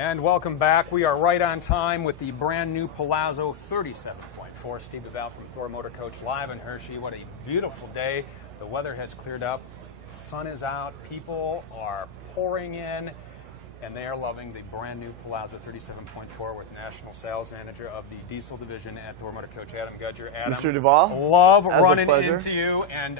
And welcome back. We are right on time with the brand new Palazzo 37.4. Steve DeVal from Thor Motor Coach live in Hershey. What a beautiful day. The weather has cleared up. The sun is out. People are pouring in. And they are loving the brand new Palazzo 37.4 with National Sales Manager of the Diesel Division at Thor Motor Coach, Adam Gudger. Adam, Mr. DeVal, love running into you. And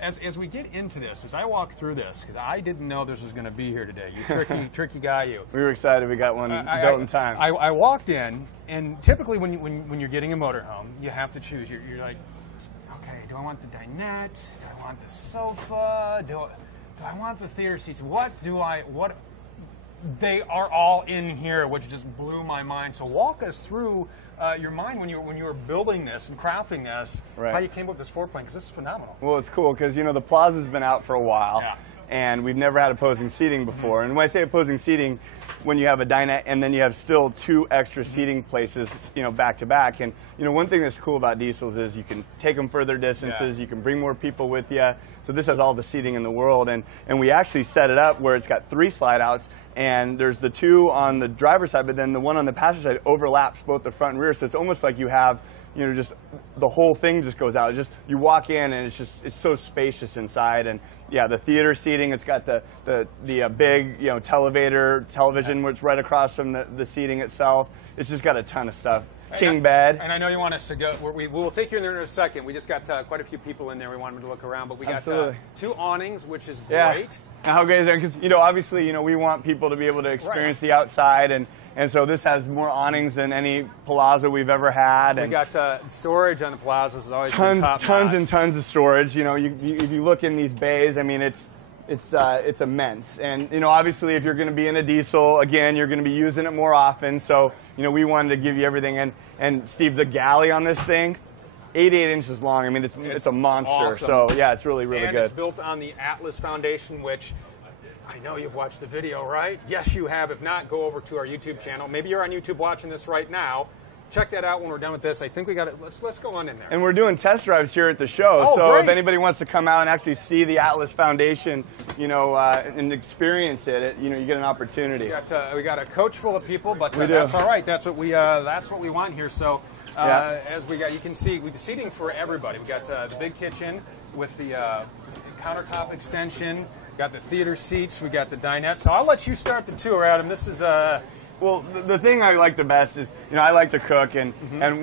as we get into this, as I walk through this, because I didn't know this was going to be here today. You tricky guy, you. We were excited. We got one built in time. I walked in, and typically when you're getting a motorhome, you have to choose. You're like, okay, do I want the dinette? Do I want the sofa? Do I want the theater seats? What? They are all in here, which just blew my mind. So walk us through your mind when you were building this and crafting this, how you came up with this floor plan, because this is phenomenal. Well, it's cool because, you know, the Plaza's been out for a while, and we've never had opposing seating before. And when I say opposing seating, when you have a dinette and then you have still two extra seating places, you know, back to back. And, you know, one thing that's cool about diesels is you can take them further distances, you can bring more people with you. So this has all the seating in the world. And we actually set it up where it's got 3 slide outs, and there's the 2 on the driver's side, but then the one on the passenger side overlaps both the front and rear. So it's almost like you have, you know, just the whole thing just goes out. It's just, you walk in and it's so spacious inside. And yeah, the theater seating, it's got the big, you know, television, which is right across from the seating itself. It's just got a ton of stuff. King bed. And I know you want us to go. We will take you in there in a second. We just got quite a few people in there. We wanted to look around, but we got 2 awnings, which is great. And how great is that? Because, you know, obviously, you know, we want people to be able to experience the outside, and so this has more awnings than any Palazzo we've ever had. We got storage on the Palazzos is always tons top-notch. and tons of storage. You know, if you look in these bays, I mean, it's immense. And, you know, obviously, if you're going to be in a diesel, again, you're going to be using it more often. So, you know, we wanted to give you everything. And Steve, the galley on this thing, 88 inches long. I mean, it's a monster. Awesome. So, yeah, it's really good. And it's built on the Atlas Foundation, which I know you've watched the video, right? Yes, you have. If not, go over to our YouTube channel. Maybe you're on YouTube watching this right now. Check that out when we're done with this. I think we got it. Let's go on in there. And we're doing test drives here at the show. So if anybody wants to come out and actually see the Atlas Foundation, you know, and experience it, you know, you get an opportunity. We got a coach full of people, but that's all right. That's what we want here. So as we got, you can see with the seating for everybody. We got the big kitchen with the countertop extension. Got the theater seats. We got the dinette. So I'll let you start the tour, Adam. This is Well, the thing I like the best is, you know, I like to cook, and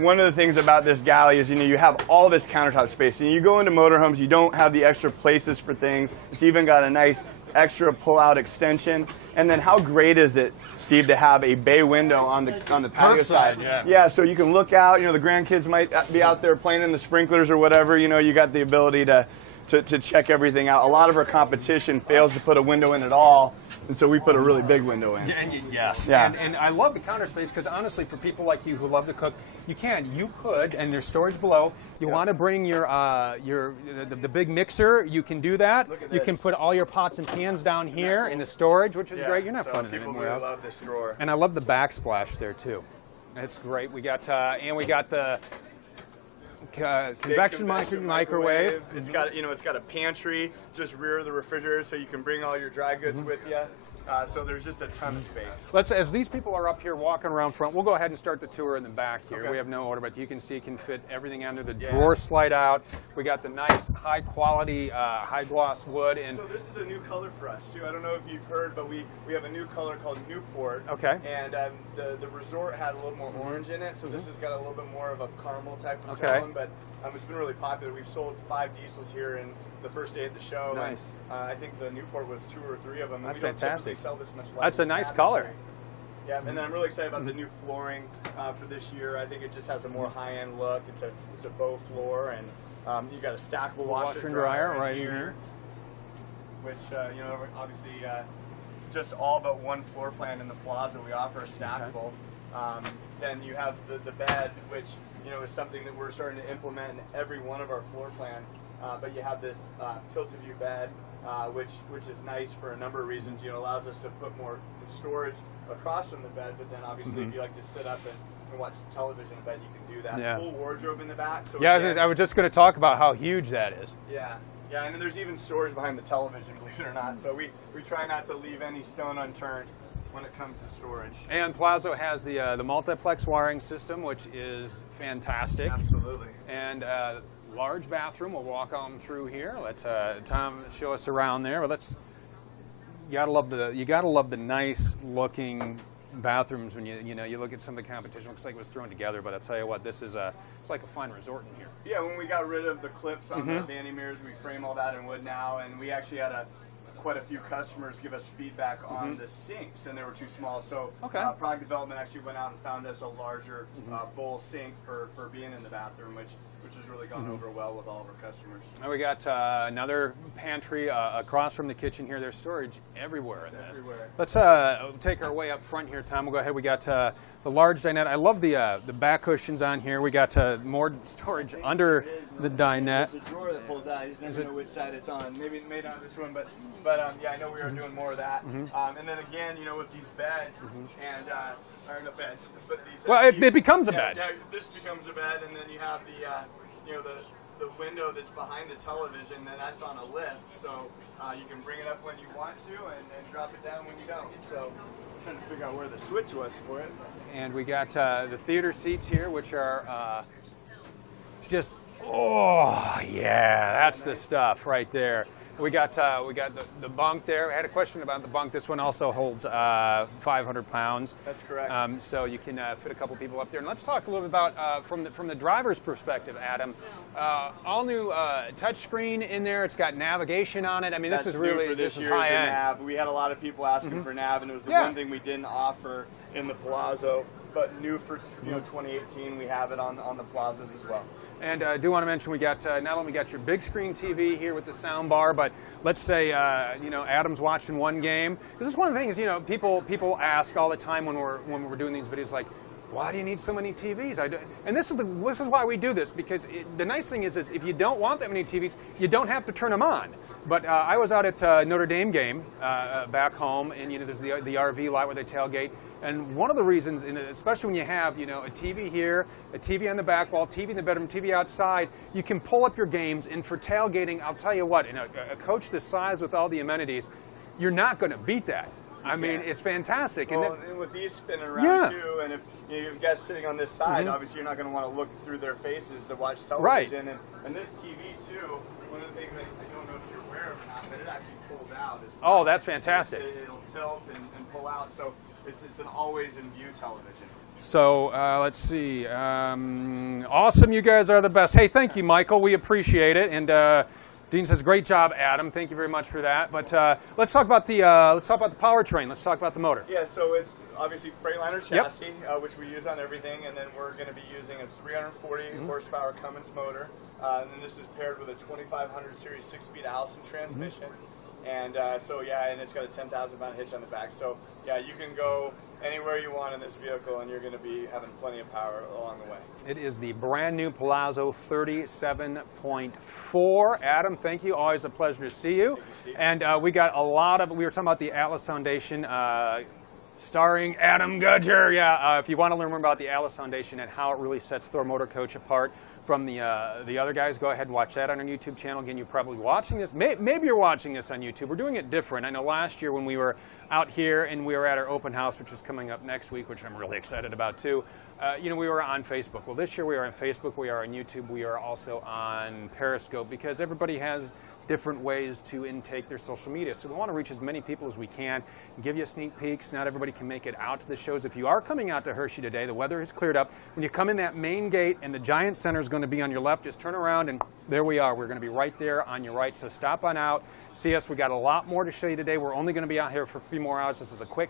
one of the things about this galley is, you know, you have all this countertop space. And you go into motorhomes, you don't have the extra places for things. It's even got a nice extra pull-out extension. And then how great is it, Steve, to have a bay window on the patio side? Yeah, so you can look out. You know, the grandkids might be out there playing in the sprinklers or whatever. You know, you got the ability to check everything out. A lot of our competition fails to put a window in at all, and so we put a really big window in. Yes. And I love the counter space because honestly, for people like you who love to cook, you could, and there's storage below. You want to bring the big mixer, you can do that. You can put all your pots and pans down here in the storage, which is great. You're not finding it anywhere else. Love this drawer. And I love the backsplash there too. It's great. We got the convection microwave. It's got, you know, it's got a pantry just rear of the refrigerator, so you can bring all your dry goods with you. So there's just a ton of space. As these people are up here walking around front, we'll go ahead and start the tour in the back here. We have no order, but you can see it can fit everything under the drawer slide out. We got the nice high quality high gloss wood. And so this is a new color for us too. I don't know if you've heard, but we have a new color called Newport. Okay. And the resort had a little more orange in it, so this has got a little bit more of a caramel type of tone. But it's been really popular. We've sold 5 diesels here in the first day of the show. Nice. And, I think the Newport was 2 or 3 of them. That's we don't fantastic. Sell this much. That's a nice color. Yeah, and then I'm really excited about the new flooring for this year. I think it just has a more high-end look. It's a bow floor, and you got a stackable washer and dryer right here, which you know, obviously just all but one floor plan in the Plaza we offer a stackable. Then you have the bed, which, you know, is something that we're starting to implement in every one of our floor plans. But you have this tilt-a-view bed, which is nice for a number of reasons. You know, allows us to put more storage across from the bed, but then obviously if you like to sit up and watch television in bed, you can do that. Full wardrobe in the back. So I was just going to talk about how huge that is. Yeah, and then there's even storage behind the television, believe it or not. So we try not to leave any stone unturned. when it comes to storage. And Palazzo has the multiplex wiring system, which is fantastic. Absolutely. And large bathroom. We'll walk on through here. Let's Tom show us around there. But you gotta love the nice looking bathrooms when you look at some of the competition. Looks like it was thrown together, but I'll tell you what, this is it's like a fine resort in here. Yeah, when we got rid of the clips on the vanity mirrors, we frame all that in wood now, and we actually had quite a few customers give us feedback on the sinks, and they were too small. So product development actually went out and found us a larger bowl sink for being in the bathroom, which has really gone over well with all of our customers. And we got another pantry across from the kitchen here. There's storage everywhere in this. Everywhere. Let's take our way up front here, Tom. We'll go ahead. We got the large dinette. I love the back cushions on here. We got more storage under the dinette. There's a drawer that pulls out. I just never know which side it's on. Maybe not this one, but yeah, I know we are doing more of that. And then again, with these beds and or no beds, but these. Well, it becomes a bed. Yeah, this becomes a bed, and then you have the window that's behind the television. Then that's on a lift, so you can bring it up when you want to and drop it down when you don't. So I'm trying to figure out where the switch was for it. And we got the theater seats here, which are just that's the stuff right there. We got the bunk there. I had a question about the bunk. This one also holds 500 pounds. That's correct. So you can fit a couple people up there. And let's talk a little bit about from the driver's perspective, Adam. All new touchscreen in there. It's got navigation on it. I mean, this is really this is high end. Nav. We had a lot of people asking for nav, and it was the one thing we didn't offer in the Palazzo. But new for 2018, we have it on the Plazas as well. And I do want to mention we got not only got your big screen TV here with the sound bar, but let's say Adam's watching one game. This is one of the things people ask all the time when we're doing these videos, like, why do you need so many TVs? And this is why we do this, because the nice thing is if you don't want that many TVs, you don't have to turn them on. But I was out at Notre Dame game back home, and there's the RV lot where they tailgate. And one of the reasons, especially when you have a TV here, a TV on the back wall, TV in the bedroom, TV outside, you can pull up your games. And for tailgating, I'll tell you what, a coach this size with all the amenities, you're not going to beat that. I mean, it's fantastic. Well, and with these spinning around too, and if you have guests sitting on this side, obviously you're not going to want to look through their faces to watch television. Right. And this TV too, one of the things that I don't know if you're aware of or not, but it actually pulls out. Oh, that's fantastic. It'll tilt and pull out, so it's an always in view television. So let's see. Awesome, you guys are the best. Hey, thank you, Michael. We appreciate it. And Dean says, "Great job, Adam." Thank you very much for that. But let's talk about the powertrain. Let's talk about the motor. Yeah, so it's obviously Freightliner chassis, which we use on everything, and then we're going to be using a 340 horsepower Cummins motor, and then this is paired with a 2500 series 6-speed Allison transmission, and and it's got a 10,000-pound hitch on the back. So yeah, you can go anywhere you want in this vehicle, and you're going to be having plenty of power along the way. It is the brand new Palazzo 37.4. Adam, thank you. Always a pleasure to see you. And we got a lot of, we were talking about the Atlas Foundation, starring Adam Gudger. Yeah, if you want to learn more about the Atlas Foundation and how it really sets Thor Motor Coach apart from the other guys, go ahead and watch that on our YouTube channel. Again, you're probably watching this. Maybe you're watching this on YouTube. We're doing it different. I know last year when we were out here and we were at our open house, which is coming up next week, which I'm really excited about too, we were on Facebook. Well, this year we are on Facebook, we are on YouTube, we are also on Periscope, because everybody has different ways to intake their social media. So we want to reach as many people as we can, give you sneak peeks. Not everybody can make it out to the shows. If you are coming out to Hershey today, the weather has cleared up. When you come in that main gate and the Giant Center is going to be on your left, just turn around and there we are. We're going to be right there on your right. So stop on out, see us. We got a lot more to show you today. We're only going to be out here for a few more hours. This is a quick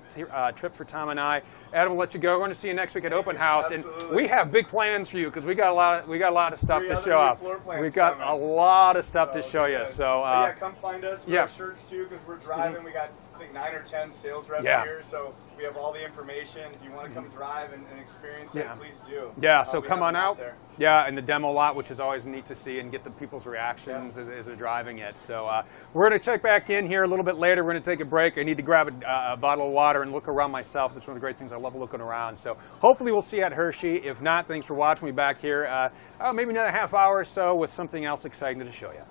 trip for Tom and I. Adam will let you go. We're going to see you next week at Open House. Absolutely. And we have big plans for you because we got a lot of stuff to show off. We got a lot of stuff to show you. So yeah, come find us with our shirts too, because we're driving. We got I think 9 or 10 sales reps here, so we have all the information. If you want to come drive and experience it, please do. Yeah, so come on out. Yeah, and the demo lot, which is always neat to see and get the people's reactions as they're driving it. So we're going to check back in here a little bit later. We're going to take a break. I need to grab a bottle of water and look around myself. That's one of the great things. I love looking around. So hopefully we'll see you at Hershey. If not, thanks for watching me back here. Maybe another half hour or so with something else exciting to show you.